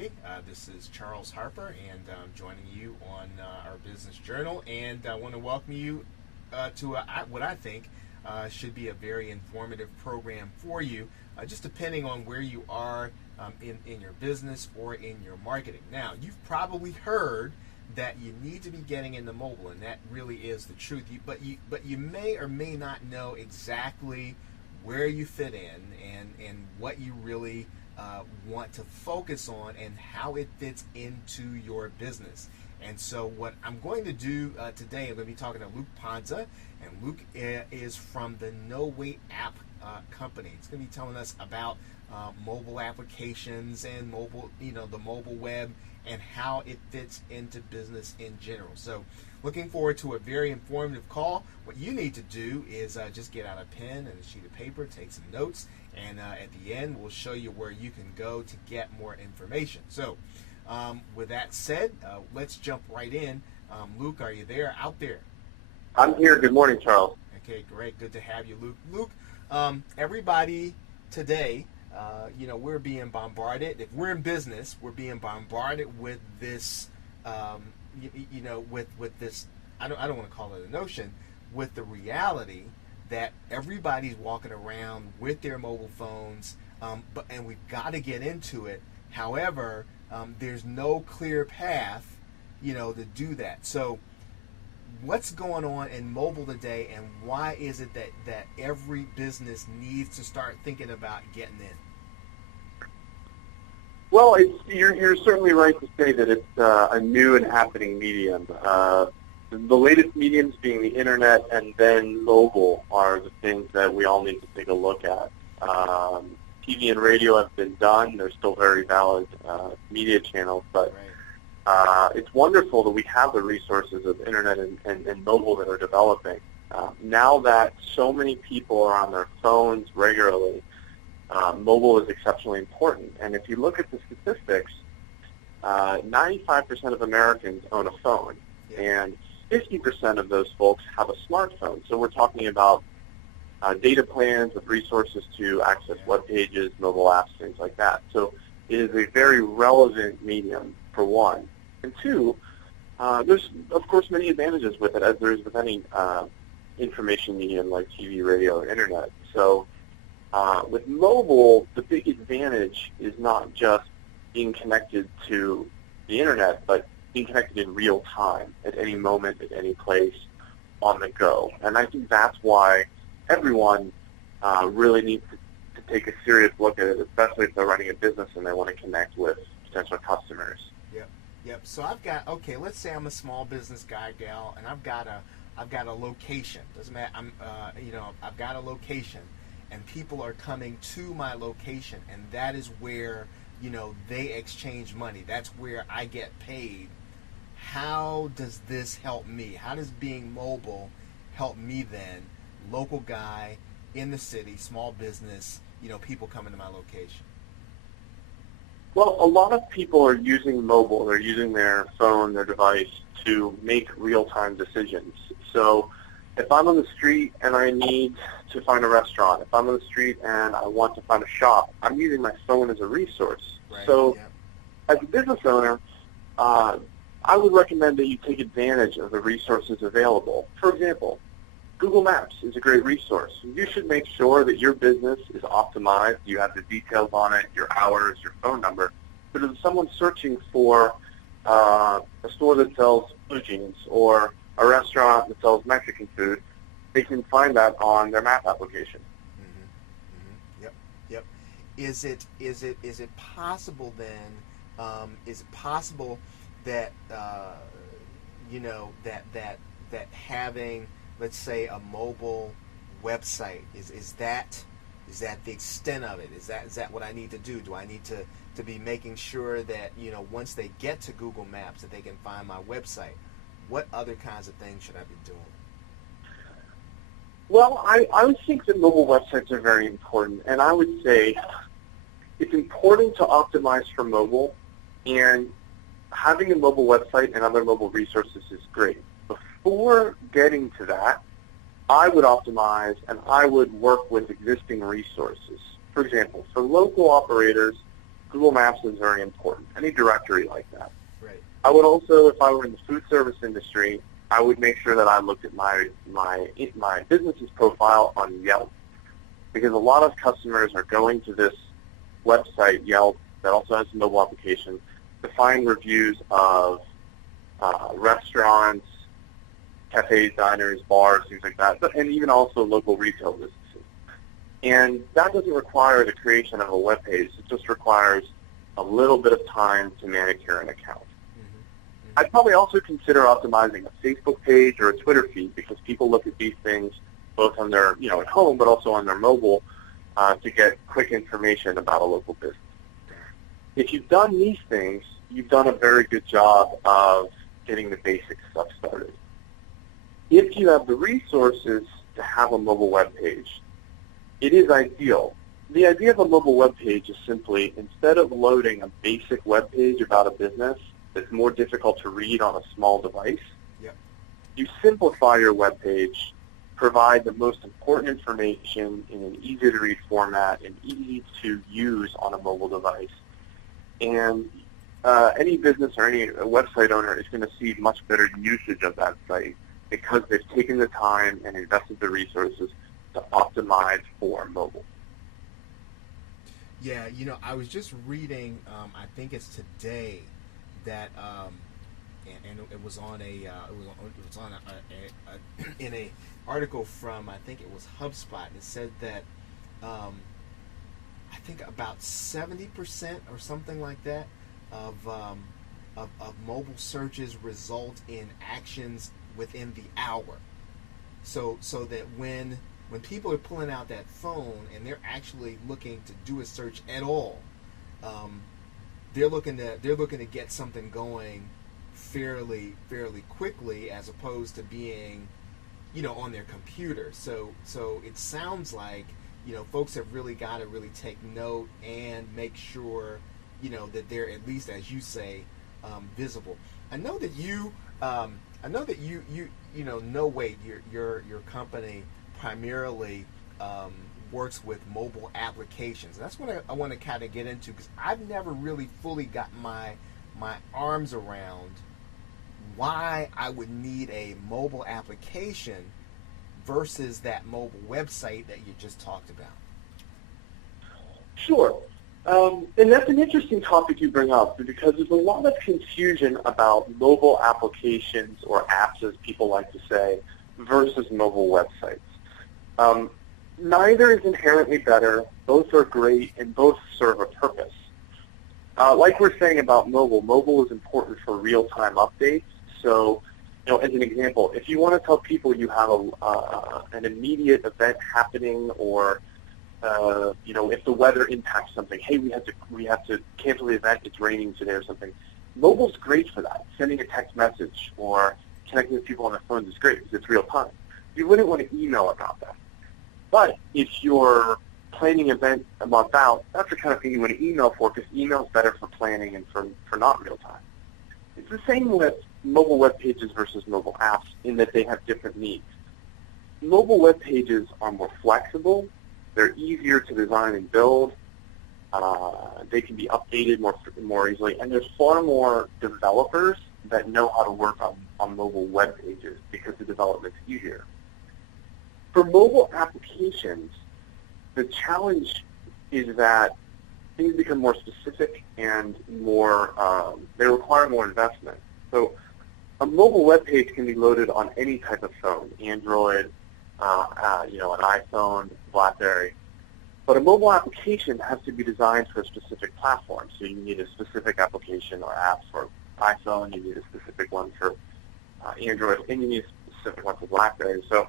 everybody. This is Charles Harper, and I'm joining you on our business journal. And I want to welcome you to what I think should be a very informative program for you, just depending on where you are in your business or in your marketing. Now, you've probably heard that you need to be getting into mobile, and that really is the truth. But you may or may not know exactly where you fit in and what you really want to focus on and how it fits into your business. And so what I'm going to do today, I'm going to be talking to Luke Ponza, and Luke is from the No Wait app company. He's going to be telling us about mobile applications and the mobile web and how it fits into business in general. So looking forward to a very informative call. What you need to do is just get out a pen and a sheet of paper, take some notes, and at the end we'll show you where you can go to get more information. So with that said, let's jump right in. Luke, are you there, out there? I'm here. Good morning, Charles. Okay, great. Good to have you, Luke. Luke, everybody today, we're being bombarded. If we're in business, we're being bombarded with this, with this, I don't want to call it a notion, with the reality that everybody's walking around with their mobile phones, and we've got to get into it. However, there's no clear path, to do that. So what's going on in mobile today, and why is it that every business needs to start thinking about getting in? Well, you're certainly right to say that it's a new and happening medium. The latest mediums being the internet and then mobile are the things that we all need to take a look at. TV and radio have been done. They're still very valid media channels, but it's wonderful that we have the resources of internet and mobile that are developing. Now that so many people are on their phones regularly, mobile is exceptionally important. And if you look at the statistics, 95% of Americans own a phone, and 50% of those folks have a smartphone. So we're talking about data plans with resources to access web pages, mobile apps, things like that. So it is a very relevant medium, for one. And two, there's, of course, many advantages with it, as there is with any information medium like TV, radio, or internet. So with mobile, the big advantage is not just being connected to the internet, but being connected in real time, at any moment, at any place, on the go. And I think that's why everyone really needs to take a serious look at it, especially if they're running a business and they want to connect with potential customers. Yep. So let's say I'm a small business guy, gal, and I've got a location. Doesn't matter. I've got a location, and people are coming to my location, and that is where they exchange money. That's where I get paid. How does this help me? How does being mobile help me then, local guy in the city, small business, people coming to my location? Well, a lot of people are using mobile. They're using their phone, their device, to make real-time decisions. So if I'm on the street and I need to find a restaurant, if I'm on the street and I want to find a shop, I'm using my phone as a resource. Right. So as a business owner, I would recommend that you take advantage of the resources available. For example, Google Maps is a great resource. You should make sure that your business is optimized. You have the details on it, your hours, your phone number. But if someone's searching for a store that sells blue jeans or a restaurant that sells Mexican food, they can find that on their map application. Yep. Is it possible then? Is it possible that that having, let's say, a mobile website is that the extent of it? Is that what I need to do? Do I need to be making sure that once they get to Google Maps that they can find my website? What other kinds of things should I be doing? Well, I would think that mobile websites are very important, and I would say it's important to optimize for mobile, and having a mobile website and other mobile resources is great. Before getting to that, I would optimize and I would work with existing resources. For example, for local operators, Google Maps is very important. Any directory like that. Right. I would also, if I were in the food service industry, I would make sure that I looked at my business's profile on Yelp, because a lot of customers are going to this website, Yelp, that also has a mobile application, to find reviews of restaurants, cafes, diners, bars, things like that, and even also local retail businesses. And that doesn't require the creation of a web page. It just requires a little bit of time to manicure an account. I'd probably also consider optimizing a Facebook page or a Twitter feed, because people look at these things both on their, at home, but also on their mobile to get quick information about a local business. If you've done these things, you've done a very good job of getting the basic stuff started. If you have the resources to have a mobile web page, it is ideal. The idea of a mobile web page is simply, instead of loading a basic web page about a business that's more difficult to read on a small device, you simplify your web page, provide the most important information in an easy-to-read format and easy to use on a mobile device. And any business or any website owner is going to see much better usage of that site, because they've taken the time and invested the resources to optimize for mobile. Yeah, I was just reading, I think it's today, that and it was on in a article from, I think it was HubSpot. It said that I think about 70% or something like that of mobile searches result in actions within the hour. So that when people are pulling out that phone and they're actually looking to do a search at all, they're looking to get something going fairly quickly, as opposed to being on their computer. So it sounds like folks have really got to really take note and make sure that they're, at least as you say, visible. I know that you No Wait, your company primarily works with mobile applications. And that's what I want to kind of get into, because I've never really fully got my arms around why I would need a mobile application versus that mobile website that you just talked about. Sure. And that's an interesting topic you bring up, because there's a lot of confusion about mobile applications, or apps as people like to say, versus mobile websites. Neither is inherently better. Both are great, and both serve a purpose. Like we're saying about mobile is important for real-time updates. So, as an example, if you want to tell people you have an immediate event happening, or if the weather impacts something, hey, we have to cancel the event, it's raining today or something. Mobile's great for that. Sending a text message or connecting with people on their phones is great because it's real time. You wouldn't want to email about that. But if you're planning an event a month out, that's the kind of thing you want to email for, because email is better for planning and for not real time. It's the same with mobile web pages versus mobile apps, in that they have different needs. Mobile web pages are more flexible. They're easier to design and build. They can be updated more easily. And there's far more developers that know how to work on mobile web pages, because the development's easier. For mobile applications, the challenge is that things become more specific and more, they require more investment. So a mobile web page can be loaded on any type of phone, Android, an iPhone, BlackBerry. But a mobile application has to be designed for a specific platform. So you need a specific application or app for iPhone, you need a specific one for Android, and you need a specific one for BlackBerry. So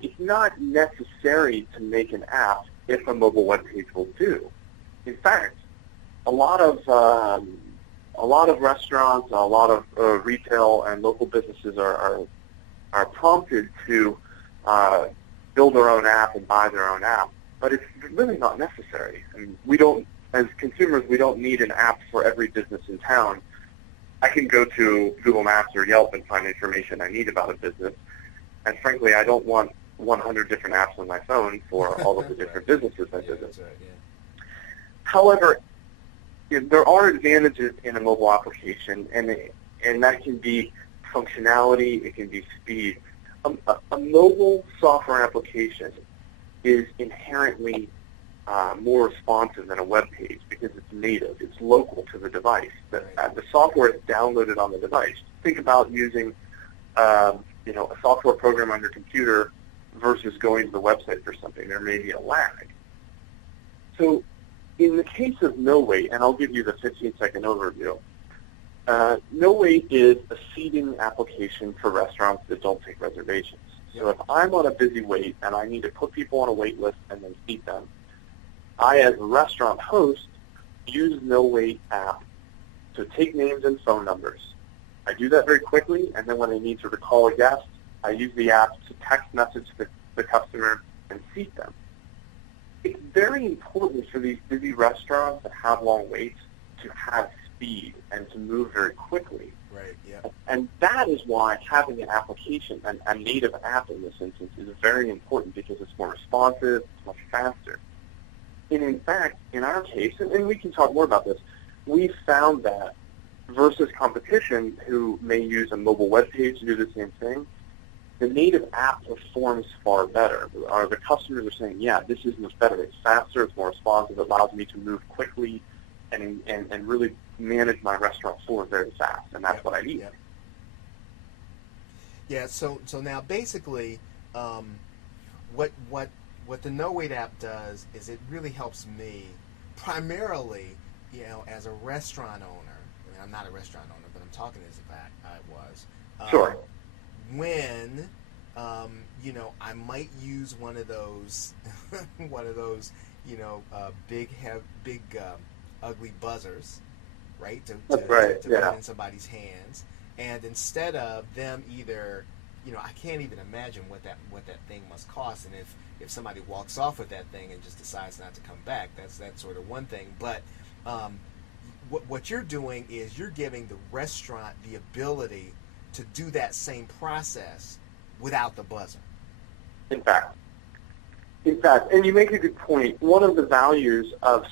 it's not necessary to make an app if a mobile web page will do. In fact, a lot of restaurants, a lot of retail and local businesses are prompted to build their own app and buy their own app, but it's really not necessary. I mean, as consumers, we don't need an app for every business in town. I can go to Google Maps or Yelp and find information I need about a business. And frankly, I don't want 100 different apps on my phone for all of the different businesses I visit. That's right, yeah. However, there are advantages in a mobile application, and that can be functionality, it can be speed. A mobile software application is inherently more responsive than a web page because it's native, it's local to the device. The software is downloaded on the device. Think about using a software program on your computer versus going to the website for something. There may be a lag. So in the case of No Wait, and I'll give you the 15-second overview, No Wait is a seating application for restaurants that don't take reservations. So if I'm on a busy wait and I need to put people on a wait list and then seat them, I, as a restaurant host, use No Wait app to take names and phone numbers. I do that very quickly, and then when I need to recall a guest, I use the app to text message the customer and seat them. It's very important for these busy restaurants that have long waits to have speed and to move very quickly. Right, yeah. And that is why having an application, a native app in this instance, is very important because it's more responsive, it's much faster. And in fact, in our case, and we can talk more about this, we found that versus competition who may use a mobile web page to do the same thing, the native app performs far better. The customers are saying, yeah, this is much better. It's faster, it's more responsive, it allows me to move quickly and really manage my restaurant floor very fast, and that's what I need. Yeah, so now basically what the No Wait app does is it really helps me primarily, as a restaurant owner. I mean, I'm not a restaurant owner, but I'm talking as if I was. Sure. When I might use one of those big ugly buzzers, right, to put in somebody's hands, and instead of them either, I can't even imagine what that thing must cost, and if somebody walks off with that thing and just decides not to come back, that's sort of one thing. But what you're doing is you're giving the restaurant the ability to do that same process without the buzzer. In fact, and you make a good point. One of the values of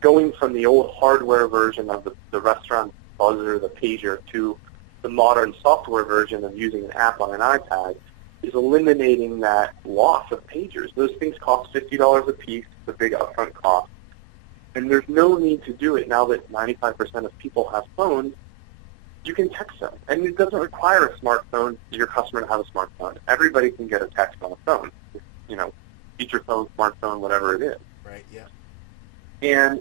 going from the old hardware version of the restaurant buzzer, the pager, to the modern software version of using an app on an iPad is eliminating that loss of pagers. Those things cost $50 a piece, the big upfront cost. And there's no need to do it now that 95% of people have phones. You can text them. And it doesn't require a smartphone, your customer to have a smartphone. Everybody can get a text on a phone. Feature phone, smartphone, whatever it is. Right, yeah. And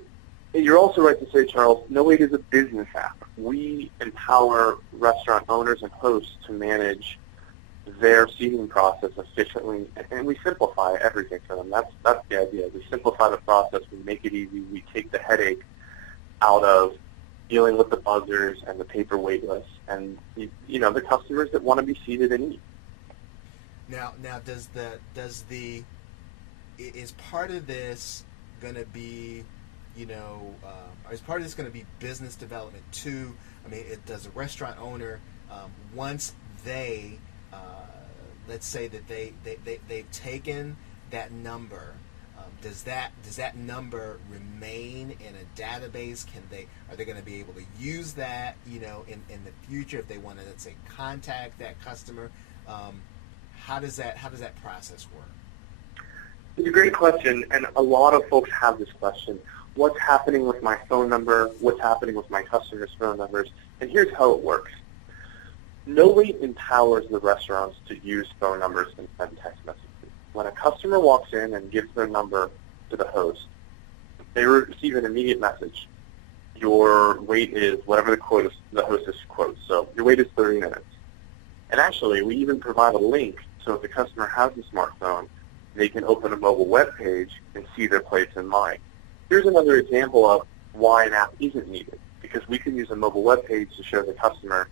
you're also right to say, Charles, No Wait is a business app. We empower restaurant owners and hosts to manage their seating process efficiently, and we simplify everything for them. That's the idea. We simplify the process. We make it easy. We take the headache out of dealing with the buzzers and the paper wait lists, and the customers that want to be seated and eat. Now, is part of this going to be, is part of this going to be business development too? I mean, does a restaurant owner, once they, let's say that they've taken that number, does that number remain in a database? Are they going to be able to use that, in the future if they want to, let's say, contact that customer? How does that process work? It's a great question, and a lot of folks have this question. What's happening with my phone number? What's happening with my customers' phone numbers? And here's how it works. No Wait empowers the restaurants to use phone numbers and send text messages. When a customer walks in and gives their number to the host, they receive an immediate message. Your wait is whatever the hostess quotes. So your wait is 30 minutes. And actually, we even provide a link, so if the customer has a smartphone, they can open a mobile web page and see their place in line. Here's another example of why an app isn't needed, because we can use a mobile web page to show the customer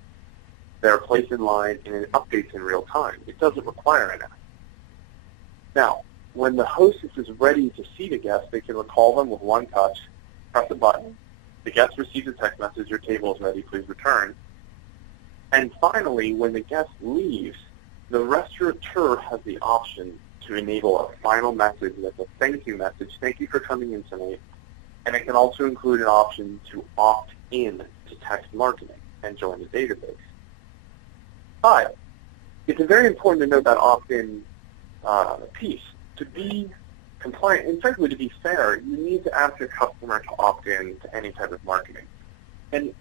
their place in line and it updates in real time. It doesn't require an app. Now, when the hostess is ready to seat a guest, they can recall them with one touch, press a button. The guest receives a text message, your table is ready, please return. And finally, when the guest leaves, the restaurateur has the option to enable a final message that's a thank you message. Thank you for coming in tonight. And it can also include an option to opt in to text marketing and join the database. But it's very important to note that opt-in piece. To be compliant, and frankly to be fair, you need to ask your customer to opt in to any type of marketing. And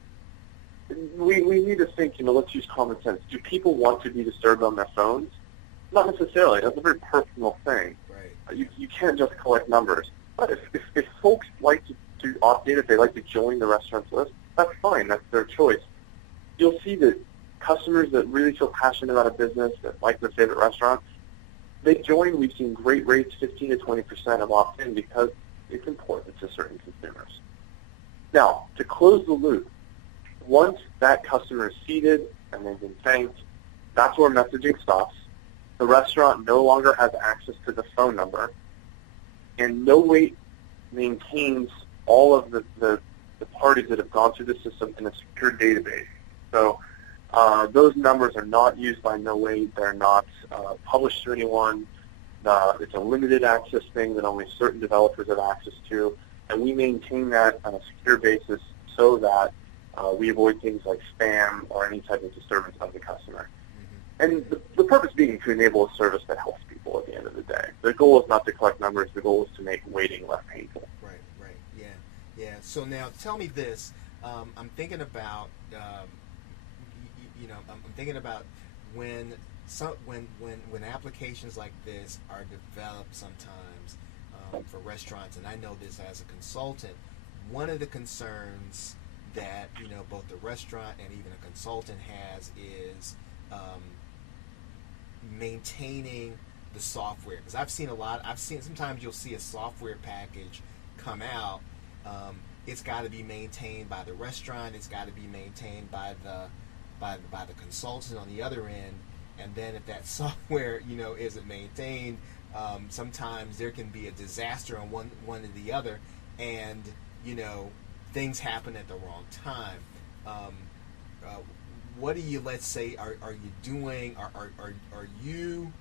we need to think, let's use common sense. Do people want to be disturbed on their phones? Not necessarily. That's a very personal thing. Right. You can't just collect numbers. But if folks like to opt in, if they like to join the restaurant's list, that's fine. That's their choice. You'll see that customers that really feel passionate about a business, that like their favorite restaurant, they join. We've seen great rates, 15 to 20% of opt-in, because it's important to certain consumers. Now, to close the loop, once that customer is seated and they've been thanked, that's where messaging stops. The restaurant no longer has access to the phone number, and NoWait maintains all of the parties that have gone through the system in a secure database. So those numbers are not used by NoWait. They're not published to anyone. It's a limited access thing that only certain developers have access to, and we maintain that on a secure basis so that we avoid things like spam or any type of disturbance of the customer. And the purpose being to enable a service that helps people at the end of the day. The goal is not to collect numbers. The goal is to make waiting less painful. Right. Yeah. So now tell me this. I'm thinking about, I'm thinking about when applications like this are developed sometimes for restaurants, and I know this as a consultant, one of the concerns that both the restaurant and even a consultant has is maintaining the software, because I've seen sometimes you'll see a software package come out. It's got to be maintained by the restaurant. It's got to be maintained by the consultant on the other end. And then if that software isn't maintained, sometimes there can be a disaster on one or the other, and things happen at the wrong time. What do you, let's say, are you doing? Are you,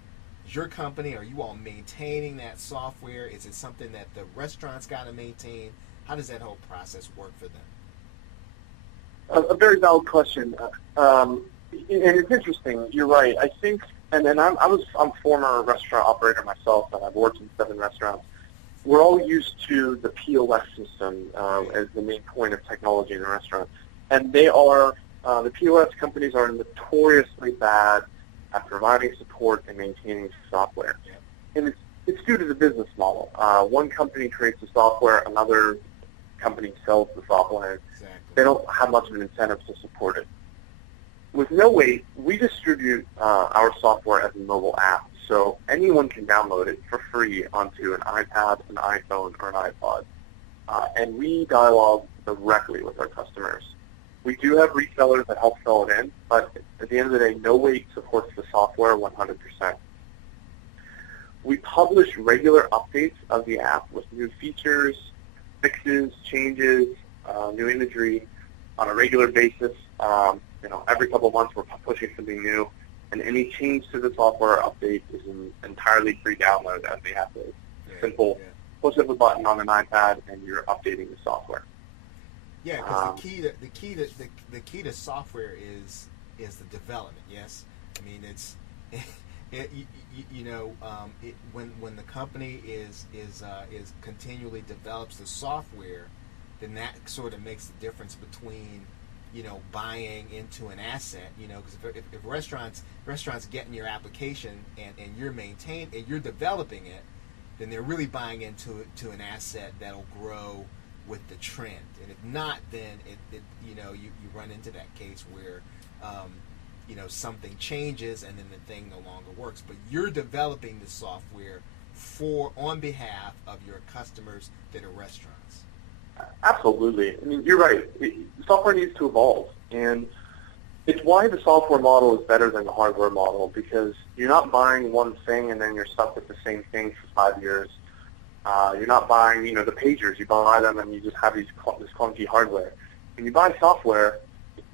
your company, are you all maintaining that software? Is it something that the restaurant's got to maintain? How does that whole process work for them? A very valid question, and it's interesting. You're right. I think, I'm a former restaurant operator myself, and I've worked in 7 restaurants. We're all used to the POS system as the main point of technology in a restaurant, and they are. The POS companies are notoriously bad at providing support and maintaining software. And it's due to the business model. One company creates the software, another company sells the software. Exactly. They don't have much of an incentive to support it. With NoWait, we distribute our software as a mobile app, so anyone can download it for free onto an iPad, an iPhone, or an iPod. And we dialogue directly with our customers. We do have resellers that help sell it in, but at the end of the day, NoWait supports the software 100%. We publish regular updates of the app with new features, fixes, changes, new imagery on a regular basis. Every couple of months we're pushing something new, and any change to the software update is an entirely free download as the app is. Simple. Push of a button on an iPad, and you're updating the software. Yeah, because the key to software is the development. Yes, I mean it's when the company is continually develops the software, then that sort of makes the difference between buying into an asset. Because if restaurants getting your application and you're developing it, then they're really buying into an asset that'll grow with the trend. And if not, then you run into that case where something changes and then the thing no longer works. But you're developing the software on behalf of your customers that are restaurants. Absolutely. I mean, you're right. Software needs to evolve, and it's why the software model is better than the hardware model, because you're not buying one thing and then you're stuck with the same thing for 5 years. You're not buying, the pagers. You buy them and you just have this clunky hardware. When you buy software,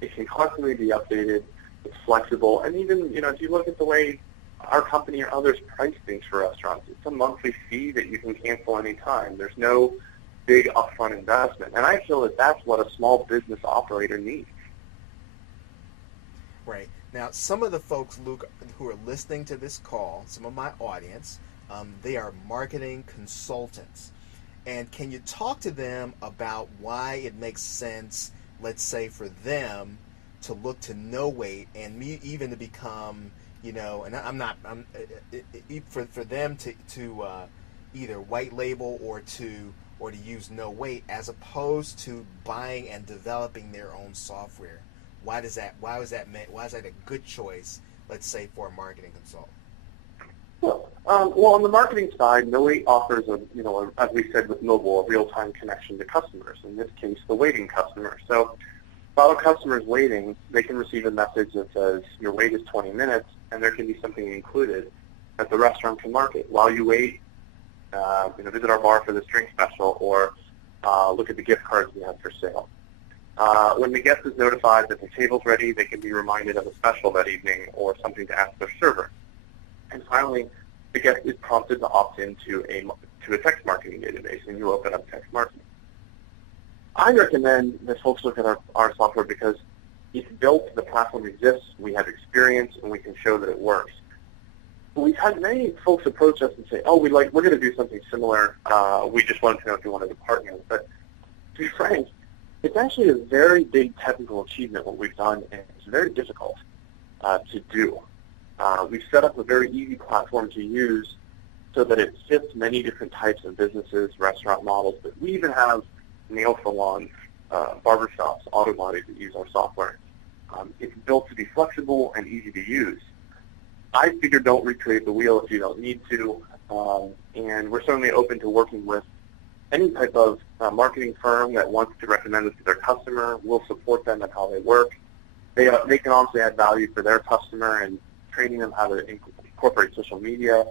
it can constantly be updated. It's flexible, and even, if you look at the way our company or others price things for restaurants, it's a monthly fee that you can cancel anytime. There's no big upfront investment. And I feel that that's what a small business operator needs. Right. Now, some of the folks, Luke, who are listening to this call, some of my audience, they are marketing consultants. And can you talk to them about why it makes sense, let's say, for them to look to no weight and me even to become, for them to either white label or to use no weight as opposed to buying and developing their own software? Why is that a good choice, let's say, for a marketing consultant? Well, on the marketing side, No Wait offers as we said with mobile, a real-time connection to customers. In this case, the waiting customer. So while a customer is waiting, they can receive a message that says your wait is 20 minutes, and there can be something included that the restaurant can market. While you wait, visit our bar for this drink special, or look at the gift cards we have for sale. When the guest is notified that the table's ready, they can be reminded of a special that evening or something to ask their server. And finally, the guest is prompted to opt into a text marketing database, and you open up text marketing. I recommend that folks look at our software because it's built, the platform exists, we have experience, and we can show that it works. But we've had many folks approach us and say, we're going to do something similar. We just wanted to know if you wanted to partner. But to be frank, it's actually a very big technical achievement what we've done, and it's very difficult to do. We've set up a very easy platform to use so that it fits many different types of businesses, restaurant models, but we even have nail salons, barbershops, auto bodies that use our software. It's built to be flexible and easy to use. I figure don't recreate the wheel if you don't need to, and we're certainly open to working with any type of marketing firm that wants to recommend us to their customer. We'll support them in how they work. They can also add value for their customer and training them how to incorporate social media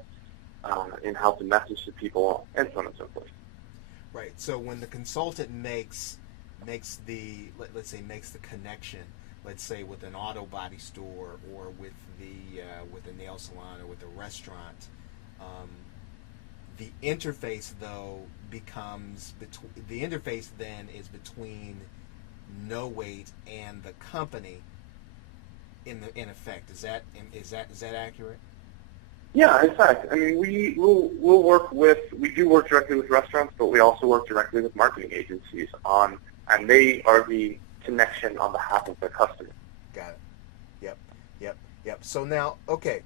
and how to message to people, and so on and so forth. Right. So when the consultant makes the connection, let's say with an auto body store or with a nail salon or with a restaurant, the interface then is between No Wait and the company. In effect, is that accurate? Yeah, in fact, I mean, we do work directly with restaurants, but we also work directly with marketing agencies and they are the connection on behalf of their customer. Got it. Yep. So now, okay,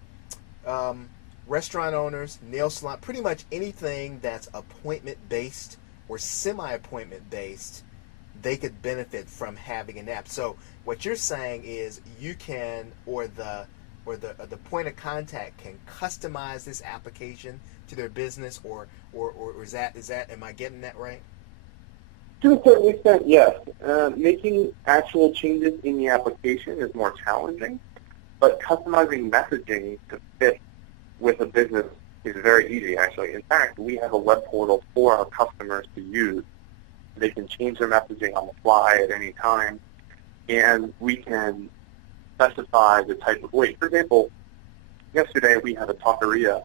restaurant owners, nail salon, pretty much anything that's appointment-based or semi-appointment-based, they could benefit from having an app. So what you're saying is you can, or the point of contact can customize this application to their business, or is that am I getting that right? To a certain extent, yes. Making actual changes in the application is more challenging, but customizing messaging to fit with a business is very easy, actually. In fact, we have a web portal for our customers to use. They can change their messaging on the fly at any time, and we can specify the type of wait. For example, yesterday we had a taqueria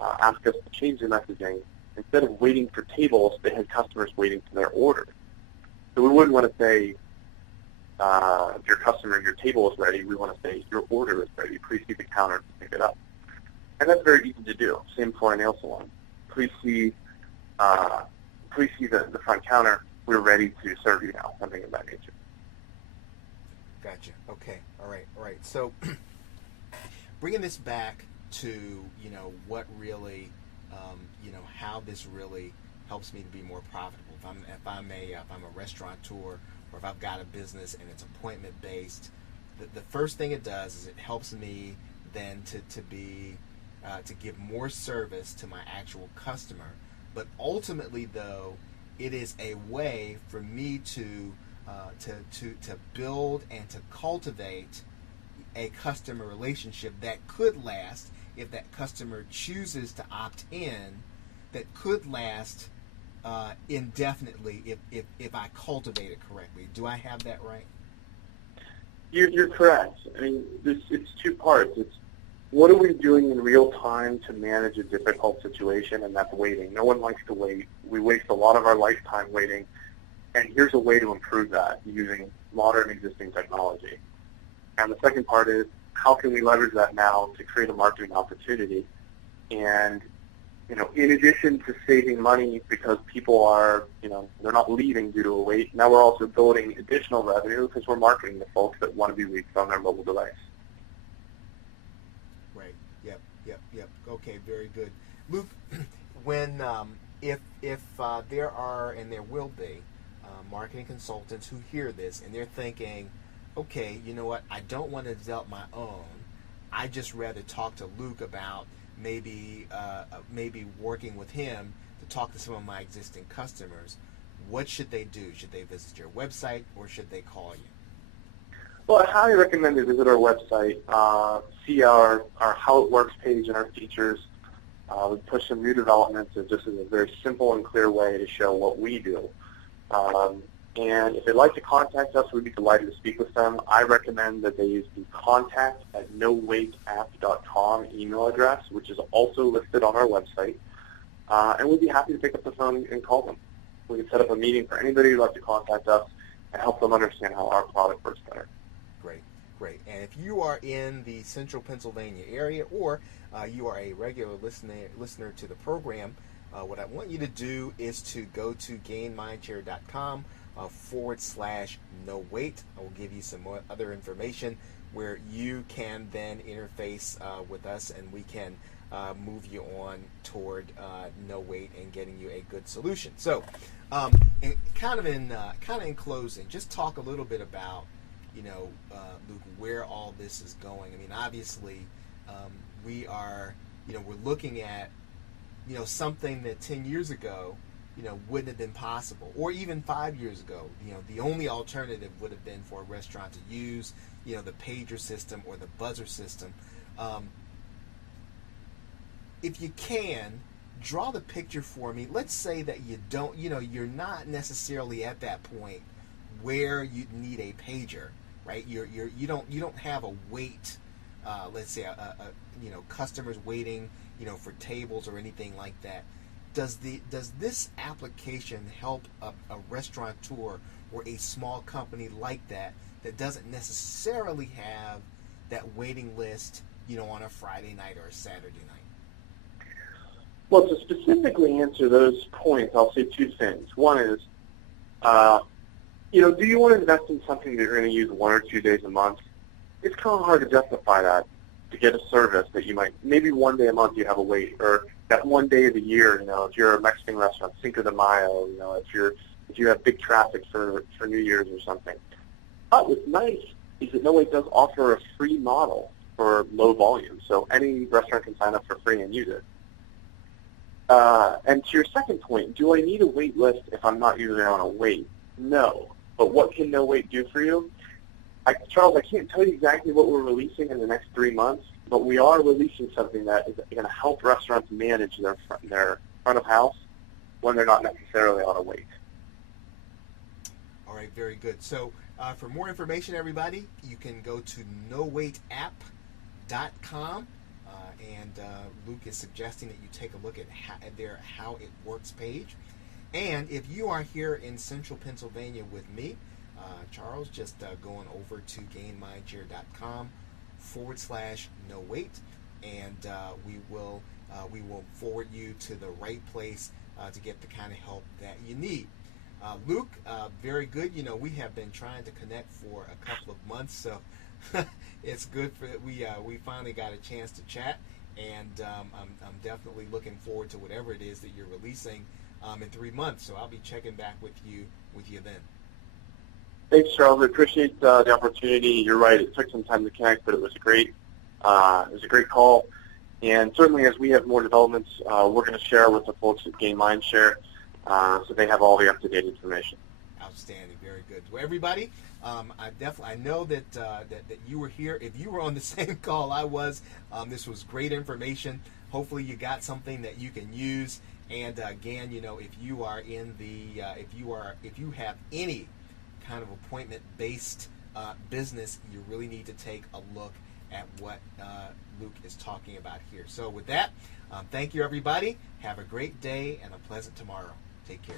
ask us to change the messaging. Instead of waiting for tables, they had customers waiting for their order. So we wouldn't want to say, your customer, your table is ready. We want to say, your order is ready. Please see the counter to pick it up. And that's very easy to do. Same for a nail salon. Please see the front counter. We're ready to serve you now, something of that nature. Gotcha. Okay. All right. So bringing this back to, what really, how this really helps me to be more profitable. If I'm a restaurateur, or if I've got a business and it's appointment based, the first thing it does is it helps me then to give more service to my actual customer. But ultimately, though, it is a way for me to build and to cultivate a customer relationship that could last, if that customer chooses to opt in, that could last indefinitely if I cultivate it correctly. Do I have that right? You're correct. I mean, it's two parts. It's what are we doing in real time to manage a difficult situation, and that's waiting. No one likes to wait. We waste a lot of our lifetime waiting, and here's a way to improve that using modern existing technology. And the second part is, how can we leverage that now to create a marketing opportunity? And, in addition to saving money because people are, they're not leaving due to a wait, now we're also building additional revenue because we're marketing to folks that want to be reached on their mobile device. Right. Yep. Okay, very good. Luke, when if there are, and there will be, marketing consultants who hear this and they're thinking, okay, you know what, I don't want to develop my own. I just rather talk to Luke about maybe working with him to talk to some of my existing customers. What should they do? Should they visit your website or should they call you? Well, I highly recommend they visit our website, see our How It Works page and our features. We push some new developments. It just is a very simple and clear way to show what we do. And if they'd like to contact us, we'd be delighted to speak with them. I recommend that they use the contact@nowaitapp.com email address, which is also listed on our website. And we'd be happy to pick up the phone and call them. We can set up a meeting for anybody who'd like to contact us and help them understand how our product works better. Great. And if you are in the central Pennsylvania area or you are a regular listener to the program, what I want you to do is to go to gainmindshare.com /no wait. I will give you some more other information where you can then interface with us and we can move you on toward no wait and getting you a good solution. So, kind of in closing, just talk a little bit about Luke, where all this is going. I mean, obviously, we are we're looking at something that 10 years ago wouldn't have been possible, or even 5 years ago. The only alternative would have been for a restaurant to use the pager system or the buzzer system. If you can, draw the picture for me. Let's say that you don't, you're not necessarily at that point where you need a pager, right? You don't have a wait. Let's say customers waiting, for tables or anything like that. Does this application help a restaurateur or a small company like that doesn't necessarily have that waiting list, on a Friday night or a Saturday night? Well, to specifically answer those points, I'll say two things. One is, do you want to invest in something that you're going to use 1 or 2 days a month? It's kind of hard to justify that to get a service that you might, maybe 1 day a month you have a wait, or that 1 day of the year, if you're a Mexican restaurant, Cinco de Mayo, if you have big traffic for New Year's or something. But what's nice is that No Wait does offer a free model for low volume, so any restaurant can sign up for free and use it. And to your second point, do I need a wait list if I'm not usually on a wait? No. But what can No Wait do for you? Charles, I can't tell you exactly what we're releasing in the next 3 months, but we are releasing something that is going to help restaurants manage their front of house when they're not necessarily on a wait. All right, very good. So for more information, everybody, you can go to nowaitapp.com. And Luke is suggesting that you take a look at their How It Works page. And if you are here in central Pennsylvania with me, Charles, just going over to gainmindshare.com /no wait, and we will forward you to the right place to get the kind of help that you need. Luke, very good. We have been trying to connect for a couple of months, so it's good we finally got a chance to chat, and I'm definitely looking forward to whatever it is that you're releasing in 3 months. So I'll be checking back with you then. Thanks, Charles. I appreciate the opportunity. You're right. It took some time to connect, but it was a great call. And certainly, as we have more developments, we're going to share with the folks at Gain Mindshare, so they have all the up-to-date information. Outstanding. Very good. Well, everybody, I know that you were here. If you were on the same call I was, this was great information. Hopefully, you got something that you can use. And again, if you are in the if you have any kind of appointment-based business, you really need to take a look at what Luke is talking about here. So with that, thank you, everybody. Have a great day and a pleasant tomorrow. Take care.